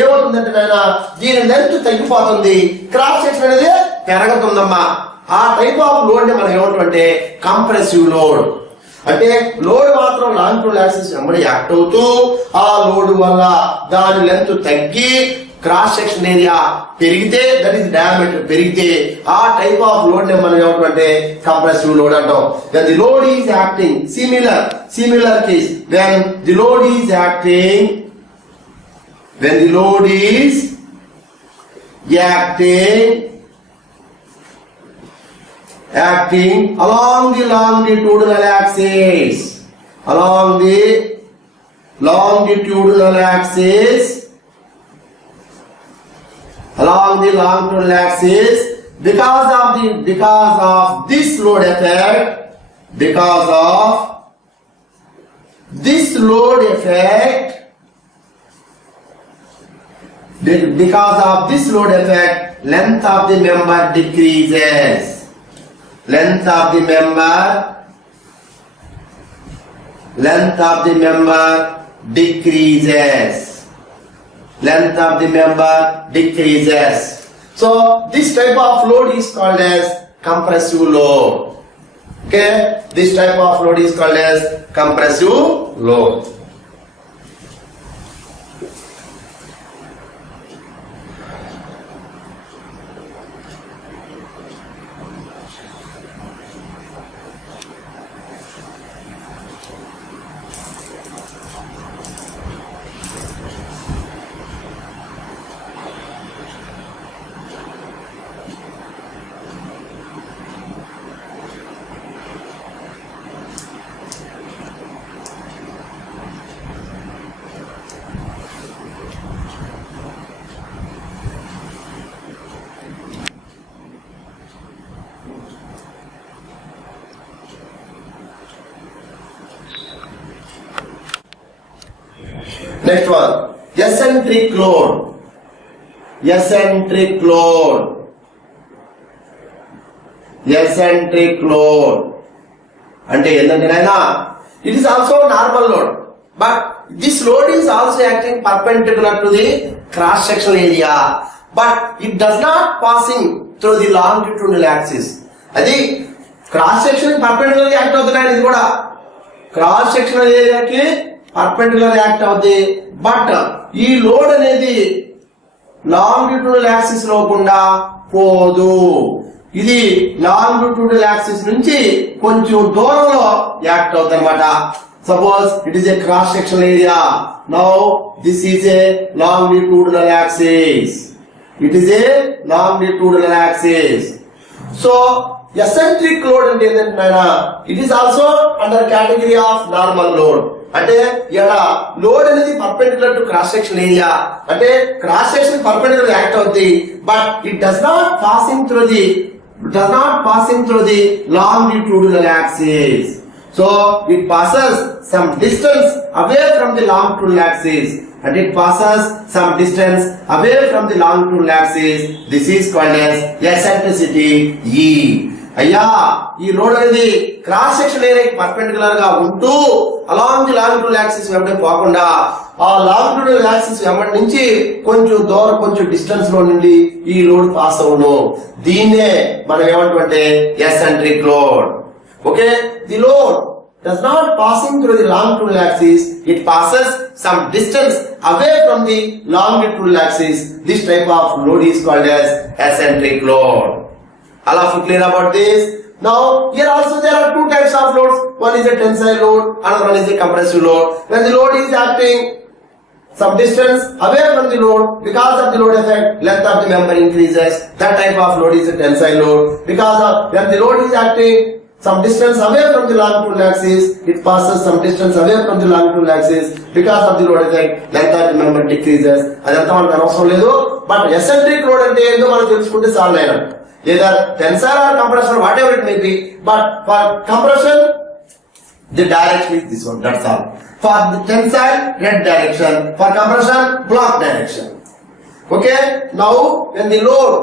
ఏమవుతుందంటే నాయనా దీని లెంత్ తగ్గిపోతుంది, cross section అనేది పెరుగుతుందమ్మా. ఆ టైప్ ఆఫ్ లోడ్ ని మనం ఏమంటే కంప్రెసివ్ లోడ్. అంటే లోడ్ మాత్రం లాంగిట్యూడల్ యాక్సిస్ వెంబడి యాక్ట్ అవుతూ ఆ లోడ్ వల్ల దాని లెంత్ తగ్గి క్రాస్ సెక్షన్ ఏరియా పెరిగితే, దట్ ఈస్ డయామీటర్ పెరిగితే ఆ టైప్ ఆఫ్ లోడ్ ని మనం ఏమంటే కంప్రెసివ్ లోడ్ అంటాం. when the load is acting similar case, when the load is acting along the longitudinal axis, because of this load effect, length of the member decreases. Length of the member decreases. So this type of load is called as compressive load. Okay, this type of load is called as compressive load. Next one, eccentric load. eccentric load. అంటే ఏంటంటే నాయనా, it is also normal load, but this load is also acting perpendicular to the cross sectional area, but it does not passing through the longitudinal axis. అది cross section perpendicular act అవుతున్నాయి. ఇది కూడా cross sectional ఏరియాకి perpendicular act అవుతుంది. బట్ ఈ లోడ్ అనేది longitudinal axis లోకుండా పోదు. ఇది లాంగిట్యూడల్ యాక్సిస్ నుంచి కొంచెం దూరంలో యాక్ట్ అవుతుంది అనమాట. Suppose it is a cross sectional area. Now this is A longitudinal axis. It is a longitudinal axis. So eccentric load అంటే ఏంటంటే it is also under category of normal load. అంటే ఇక్కడ లోడ్ అనేది perpendicular to cross section area, అంటే cross section perpendicular act అవుతుంది. But it does not passing through the longitudinal axis. So it passes some distance away from the longitudinal axis, and it passes some distance away from the longitudinal axis. This is called as eccentricity E. అయ్యా, ఈ లోడ్ అనేది cross section ఏరియాకి పర్పెండిక్యులర్ గా ఉంటూ along the longitudinal axis వెంబడి పోకుండా ఆ longitudinal axis వెంబడి నుంచి కొంచెం దూరం, కొంచెం డిస్టెన్స్ లో నుండి ఈ లోడ్ పాస్ అవును. దీన్నే మనం ఏమంటే eccentric load. Okay, the load does not passing through the longitudinal axis, it passes some distance away from the longitudinal axis. This type of load is called as eccentric load. All of you clear about this? Now here also there are two types of loads. One is a tensile load, another one is a compressive load. When the load is acting some distance away from the load, because of the load effect, length of the member increases. That type of load is a tensile load. Because of when the load is acting some distance away from the longitudinal axis, it passes some distance away from the longitudinal axis. Because of the load effect, length of the member decreases. అదంతా మనకు అవసరం లేదు. But eccentric load అంటే ఏంటో మనం తెలుసుకుంటే చాలు. అయినా either tensile or compression, whatever it may be, but for compression the direction is this one, that's all. For the tensile, red direction. For compression, black direction. Okay, now when the load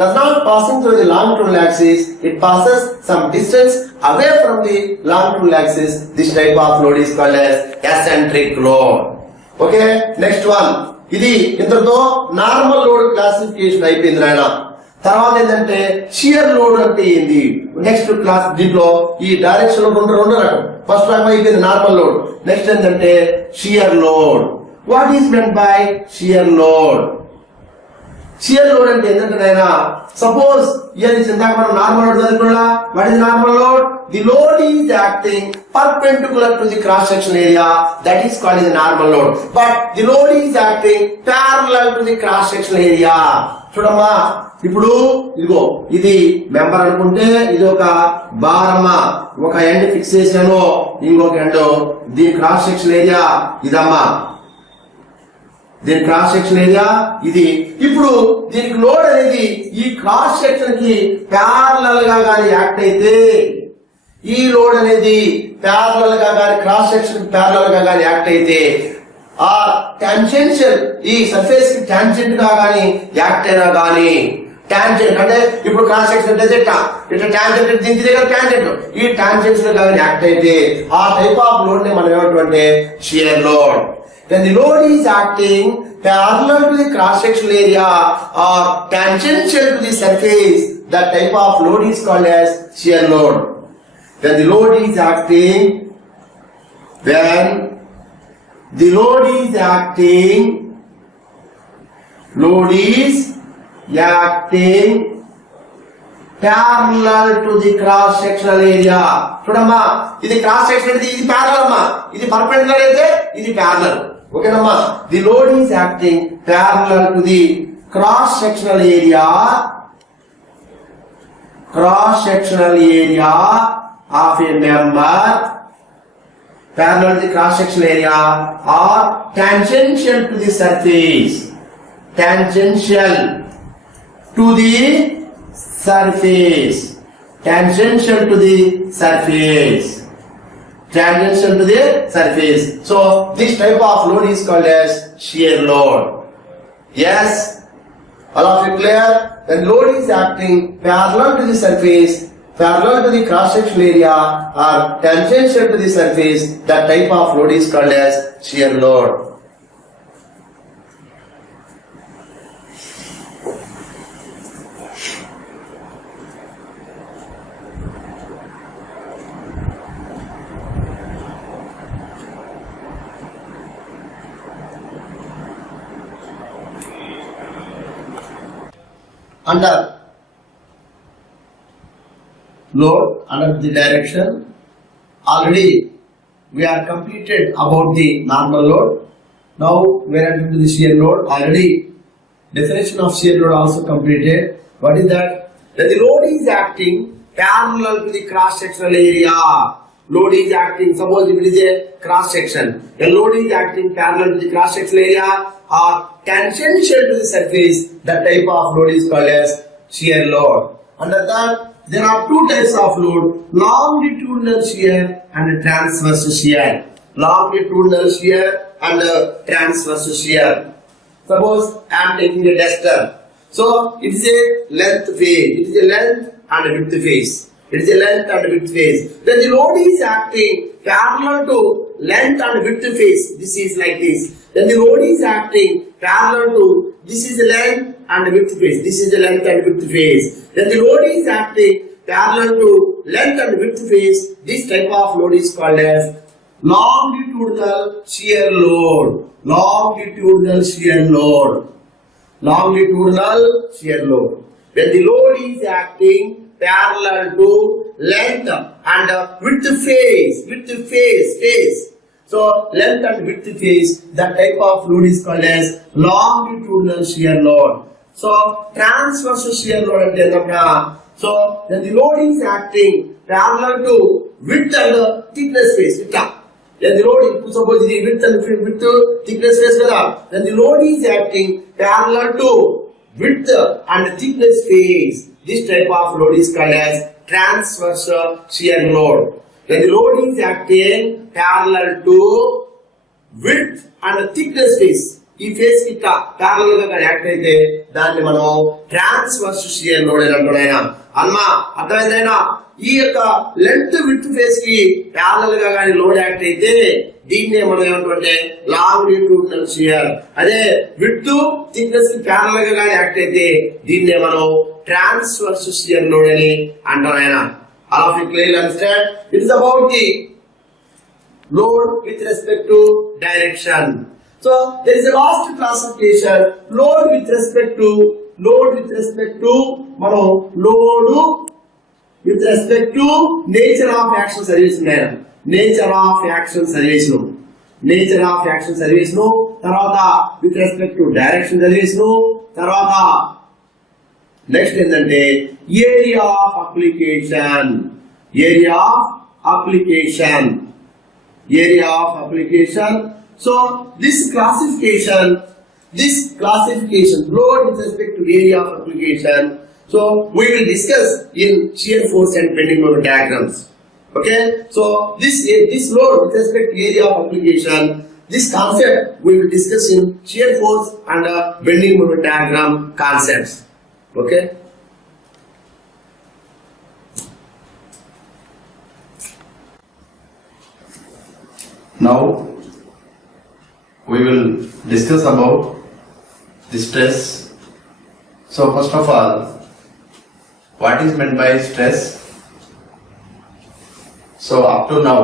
does not passing through the longitudinal axis, it passes some distance away from the longitudinal axis. This type of load is called as eccentric load. Okay, next one. ఇది ఇంతతో normal load classification అయిపోయింది నాయన. తర్వాత ఏంటంటే shear load అంటే ఏంది? Next class దీంట్లో ఈ డైరెక్షన్ లో రెండు రకం. ఫస్ట్ రకం అయిపోయింది నార్మల్ లోడ్. నెక్స్ట్ ఏంటంటే shear load. What is meant by shear load? Shear load అంటే ఏంటంటే ఆయన సపోజ్ ఇయర్ ఇందాక మనం నార్మల్ లోడ్ చదువుకున్నా. What is normal load? The load is acting perpendicular to the cross section area, that is called as a normal load. But the load is acting parallel to the cross section area. చూడమ్మా, ఇప్పుడు ఇదిగో ఇది మెంబర్ అనుకుంటే ఇది ఒక బారమ్మా, ఒక end fix చేసాను, ఇంకొక ఎండ్ దీని క్రాస్ సెక్షన్ ఏరియా ఇదమ్మా, దీని క్రాస్ సెక్షన్ ఏరియా ఇది. ఇప్పుడు దీనికి లోడ్ అనేది ఈ క్రాస్ సెక్షన్ కి ప్యారలల్ గా గాని యాక్ట్ అయితే, ఈ లోడ్ అనేది ప్యారలల్ గా గాని క్రాస్ సెక్షన్ ప్యారలల్ గా గాని యాక్ట్ అయితే, ఆ టాంజెన్షియల్ ఈ సర్ఫేస్ కి టాంజెంట్ గా గాని యాక్ట్ అయినా గాని, టాంజెంట్ అంటే ఇప్పుడు క్రాస్ సెక్షన్ అంటే ఇట్లా టాంజెంట్, దీనికి దగ్గర టాంజెంట్, ఈ టాంజెంట్స్ గా గాని యాక్ట్ అయితే ఆ టైప్ ఆఫ్ లోడ్ ని మనం ఏమంటే shear load. When the load is acting parallel to the cross-sectional area or tangential to the surface, that type of load is called as shear load. When the load is acting parallel to the cross-sectional area. చూడమ్మా, ఇది cross section ఇది ప్యారలల్ అమ్మా, ఇది పర్పెండిక్యులర్ అయితే ఇది ప్యారలల్. ఓకేనమ్మా, the load is acting parallel to the cross sectional area of a member, parallel to the cross section area or tangential to the surface, tangential to the surface, tangential to the surface, tangential to the surface. So this type of load is called as shear load. Yes, all of you clear? When load is acting parallel to the surface parallel to the cross-sectional area or tangential to the surface, that type of load is called as shear load. Under load, under the direction, already we are completed about the normal load. Now we are into the shear load. Already definition of shear load also completed. What is that? That the load is acting parallel to the cross sectional area. Load is acting, suppose if it is a cross section, the load is acting parallel to the cross sectional area or tangential to the surface. That type of load is called as shear load. Under that, there are two types of load: longitudinal shear and transverse shear. Longitudinal shear and transverse shear. Suppose I am taking a duster. So it is a length phase. It is a length and a width phase. It is a length and width phase. Then the load is acting parallel to length and width phase. This is like this. Then the load is acting parallel to, this is the length and width phase. This is the length and width phase. Then the load is acting parallel to length and width phase. This type of load is called as longitudinal shear load. Longitudinal shear load. Longitudinal shear load. When the load is acting parallel to length and width phase. So length and width phase, that type of load is called as longitudinal shear load. So transverse shear load ante enna? So when the load is acting parallel to width and thickness phase, when the load, suppose the width and thickness phase kada, when the load is acting parallel to width and thickness phase, this type of load is called as transverse shear load. When the load is acting parallel to width and thickness phase, ఈ ఫేస్ కి ప్యారలల్ గా యాక్ట్ అయితే దాన్ని మనం transverse shear load అని అంటున్నాయినా. అమ్మా అర్థమైందైనా? ఈ యొక్క లెంత్ విడ్త్ ఫేస్ కి ప్యారలల్ గా కానీ లోడ్ యాక్ట్ అయితే దీన్నే మనం ఏమంటుంటే లాంగిట్యూడినల్ షియర్. అదే విడ్త్ థిక్నెస్ కి ప్యారలల్ గా కానీ యాక్ట్ అయితే దీన్నే మనం ట్రాన్స్వర్స్ షియర్ లోడ్ అని అంటున్నాయినా. All of you clearly understand? It is about the load with respect to direction. So there is a last classification, load with respect to మనం load with respect to nature of action service ఉన్నాయా? Nature of action service ను తర్వాత with respect to direction service ను తర్వాత నెక్స్ట్ ఏంటంటే area of application. So this classification load with respect to area of application. So we will discuss in shear force and bending moment diagrams. Okay. So this load with respect to area of application, this concept we will discuss in shear force and bending moment diagram concepts. Okay. Now we will discuss about the stress. So first of all, what is meant by stress? So up to now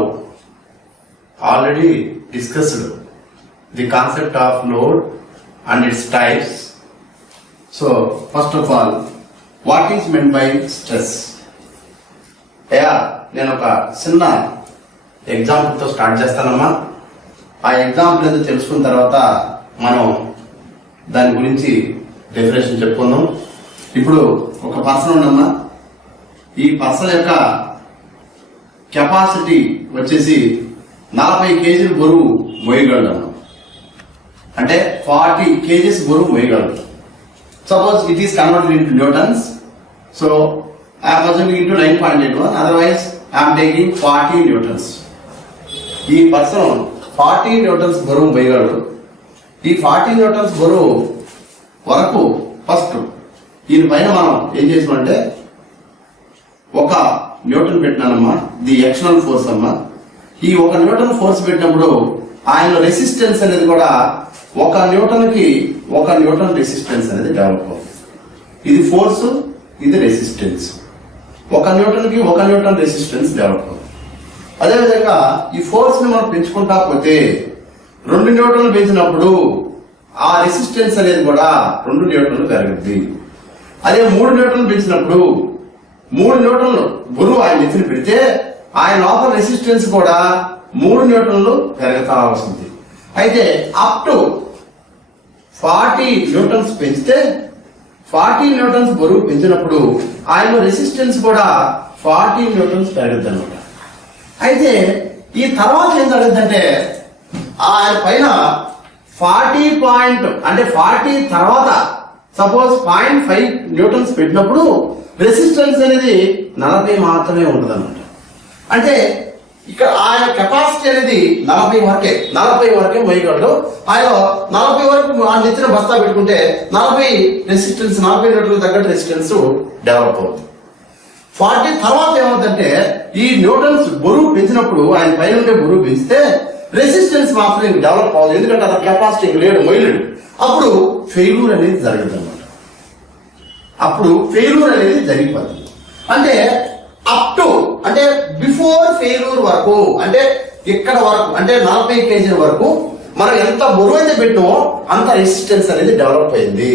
already discussed the concept of load and its types. So first of all, what is meant by stress? నేను ఒక చిన్న ఎగ్జాంపుల్ తో స్టార్ట్ చేస్తానమ్మా. ఆ ఎగ్జాంపుల్ ఏదో తెలుసుకున్న తర్వాత మనం దాని గురించి డెఫినేషన్ చెప్పుకుందాం. ఇప్పుడు ఒక పర్సన్ ఉండమ్మా. ఈ పర్సన్ యొక్క కెపాసిటీ వచ్చేసి 40 కేజీల బరువు మోయగలడు. అంటే 40 కేజీస్ బరువు మోయగలడు. Suppose it is converted into newtons. So I'm assuming into 9.81, otherwise I'm taking 40 newtons. ఈ పర్సన్ 40 న్యూటన్స్ బరువు మోయగలడు. ఈ 40 న్యూటన్స్ బరువు వరకు ఫస్ట్ దీని పైన మనం ఏం చేసామంటే ఒక న్యూటన్ పెట్టినానమ్మా, ది ఎక్స్టర్నల్ ఫోర్స్ అమ్మా. ఈ ఒక న్యూటన్ ఫోర్స్ పెట్టినప్పుడు ఆయన రెసిస్టెన్స్ అనేది కూడా ఒక న్యూటన్ కి ఒక న్యూటన్ రెసిస్టెన్స్ అనేది డెవలప్ అవుతుంది. ఇది ఫోర్స్, ఇది రెసిస్టెన్స్. ఒక న్యూటన్ కి ఒక న్యూటన్ రెసిస్టెన్స్ డెవలప్ అవుతుంది. అదేవిధంగా ఈ ఫోర్స్ ని మనం పెంచుకుంటా పోతే 2 న్యూటన్లు పెంచినప్పుడు ఆ రెసిస్టెన్స్ అనేది కూడా 2 న్యూటన్లు పెరుగుద్ది. అదే 3 న్యూటన్లు పెంచినప్పుడు 3 న్యూటన్లు గురువు ఆయన ఎత్తున పెడితే ఆయన లోపల రెసిస్టెన్స్ కూడా 3 న్యూటన్లు పెరుగుతా వస్తుంది. అయితే అప్ టు 40 న్యూటన్స్ పెంచితే 40 న్యూటన్స్ బరువు పెంచినప్పుడు ఆయన రెసిస్టెన్స్ కూడా 40 న్యూటన్స్ పెరుగుద్ది అనమాట. అయితే ఈ తర్వాత ఏం జరుగుతుందంటే ఆయన పైన 40 తర్వాత సపోజ్ 0.5 న్యూటన్స్ పెట్టినప్పుడు రెసిస్టెన్స్ అనేది 40 మాత్రమే ఉంటుంది అనమాట. అంటే ఇక్కడ ఆయన కెపాసిటీ అనేది 40 వరకే మోయగలడు. ఆయన 40 వరకు ఆ నెత్తిన బస్తా పెట్టుకుంటే 40 న్యూటన్లు తగ్గట్టు రెసిస్టెన్స్ డెవలప్ అవుతుంది. 40 తర్వాత ఏమవుతుందంటే ఈ న్యూటన్స్ బరువు పెంచినప్పుడు ఆయన పైన ఉండే బరువు పెంచితే రెసిస్టెన్స్ మాత్రం డెవలప్ అవ్వదు. ఎందుకంటే అతను కెపాసిటీ లేడు, మొయ్యలేడు. అప్పుడు ఫెయిల్యూర్ అనేది జరుగుతుంది అనమాట. అప్పుడు ఫెయిల్యూర్ అనేది జరిగిపోతుంది. అంటే అప్ టు అంటే బిఫోర్ ఫెయిల్యూర్ వరకు, అంటే ఇక్కడ వరకు, అంటే 40 kg వరకు మనం ఎంత బరువు అయితే పెట్టామో అంత రెసిస్టెన్స్ అనేది డెవలప్ అయింది.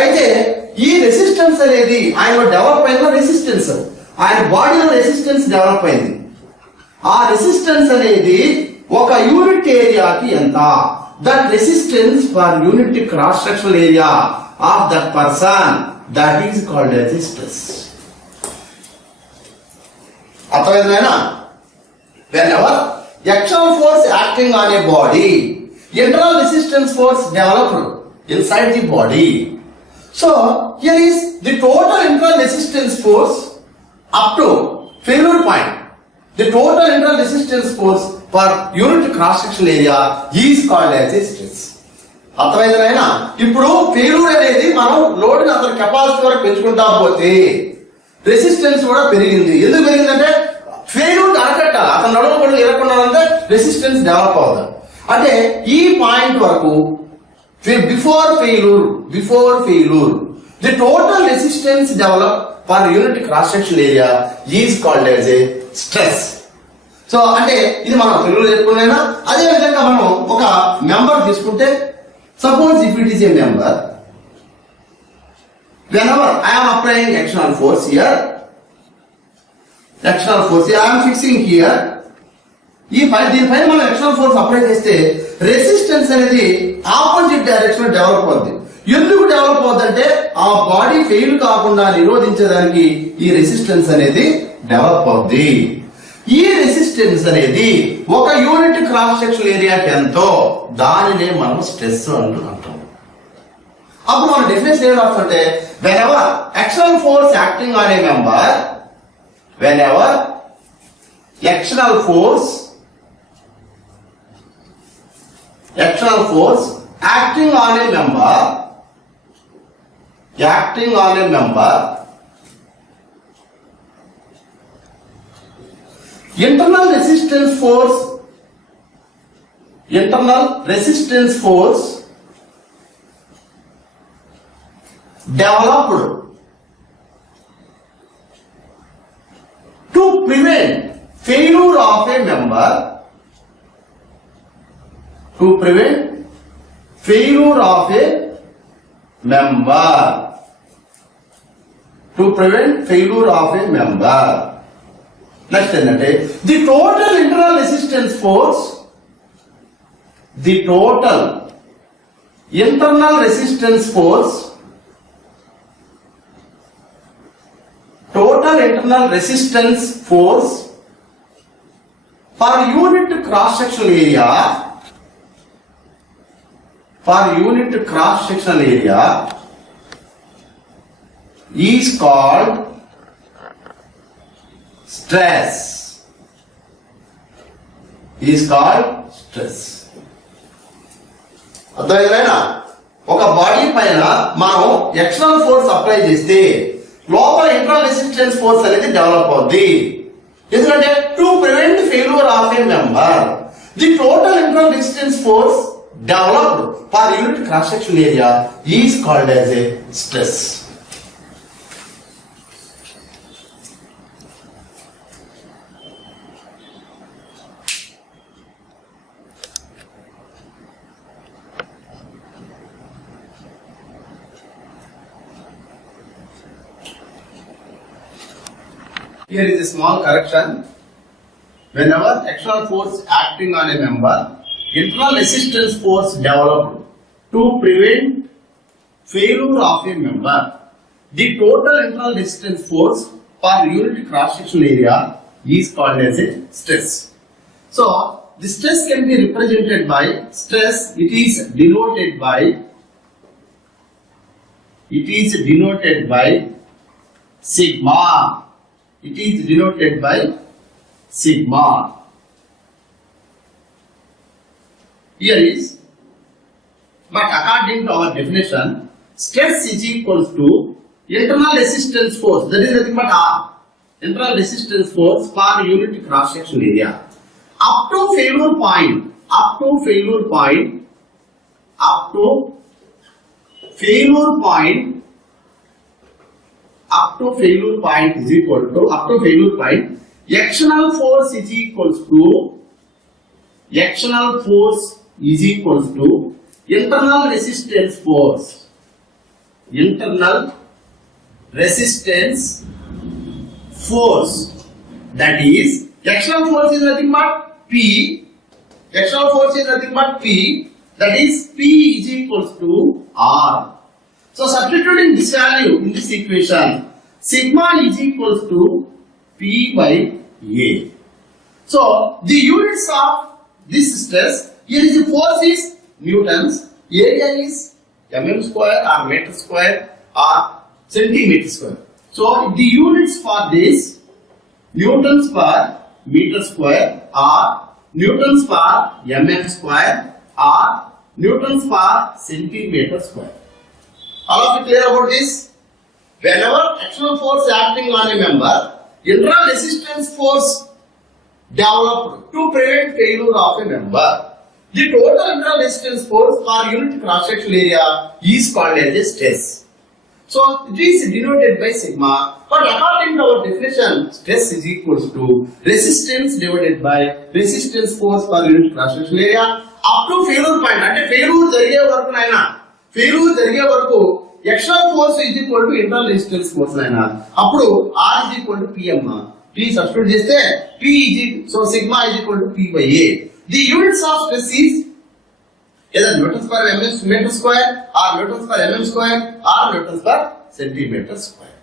అయితే ఈ రెసిస్టెన్స్ అనేది ఆయన డెవలప్ అయిన రెసిస్టెన్స్, ఆయన బాడీలో రెసిస్టెన్స్ డెవలప్ అయింది. ఆ రెసిస్టెన్స్ అనేది ఒక యూనిట్ ఏరియాకి ఎంత, that resistance for unit cross sectional area of that person, that is called resistance. అర్థమైందేనా? whenever external force acting on a body, internal resistance force developed inside the body. So here is the total internal resistance force up to failure point. The total internal resistance force per unit cross sectional area is called as resistance. అర్థమైందేనా? ఇప్పుడు ఫెయిల్యూర్ అనేది మనం లోడ్ ని అతని కెపాసిటీ వరకు పెంచుకుంటా పోతే రెసిస్టెన్స్ కూడా పెరిగింది. ఎందుకు పెరిగిందంటే ఫెయిల్యూర్ అరకట్టాలి. అతను నడవకుండా ఎరకున్నాడంటే రెసిస్టెన్స్ డెవలప్ అవుతుంది. అంటే ఈ పాయింట్ వరకు before failure the total resistance develop per unit cross section area is called as a stress. So అంటే ఇది మనం తెలుగులో చెప్పుకునేనా. అదే విధంగా మనం ఒక మెంబర్ తీసుకుంటే, suppose if it is a member, whenever I am applying external force here, I am fixing here. దీనిపైన మనం ఎక్స్టర్నల్ ఫోర్స్ అప్లై చేస్తే రెసిస్టెన్స్ అనేది ఆపోజిట్ డైరెక్షన్ డెవలప్ అవుతుంది. ఎందుకు డెవలప్ అవుతుందంటే ఆ బాడీ ఫెయిల్ కాకుండా నిరోధించడానికి ఈ రెసిస్టెన్స్ అనేది డెవలప్ అవుతుంది. ఈ రెసిస్టెన్స్ అనేది ఒక యూనిట్ క్రాస్ సెక్షన్ ఏరియాకి ఎంతో దానినే మనం స్ట్రెస్ అంటాం. అప్పుడు మన డెఫినేషన్ ఏం రాస్తుంటే whenever external force acting on a member, whenever external force acting on a member, internal resistance force developed to prevent failure of a member, next ఏంటంటే the total internal resistance force, per unit cross sectional area, is called stress. అర్థమైందా? ఒక బాడీ పైన మనం external force apply చేస్తే లోపల internal resistance force అనేది డెవలప్ అవుద్ది. ఎందుకంటే to prevent failure of a member the total internal resistance force developed per unit cross section area is called as a stress. Here is a small correction. Whenever external force acting on a member, internal resistance force developed to prevent failure of a member. The total internal resistance force per unit cross-section area is called as a stress. So, the stress can be represented by stress. It is denoted by sigma. It is denoted by sigma. Here is, but according to our definition, stress is equals to internal resistance force, that is nothing but R, internal resistance force per unit cross section area. Up to failure point is equal to actional force is equals to internal resistance force. That is, actional force is nothing but P. That is, P is equals to R. So substituting this value in this equation, sigma is equals to P by A. So the units of this stress, here is the force is newtons, area is mm square or meter square or centimeter square. So the units for this, newtons per meter square or newtons per mm square or newtons per centimeter square. All of you clear about this? Whenever external force acting on a member, internal resistance force developed to prevent failure of a member. The total internal resistance force per unit cross section area is called as a stress. So it is denoted by sigma. But according to our definition, stress is equals to resistance divided by resistance force per unit cross section area up to failure point. అంటే failure జరిగే వరకు నాయనా, failure జరిగే వరకు external force is equal to internal resistance force నాయనా. అప్పుడు R is equal to Pm. P substitute చేస్తే P is equal, so sigma is equal to P by A. The units of stress is either newtons per meter square or newtons per mm square or newtons per centimeter square.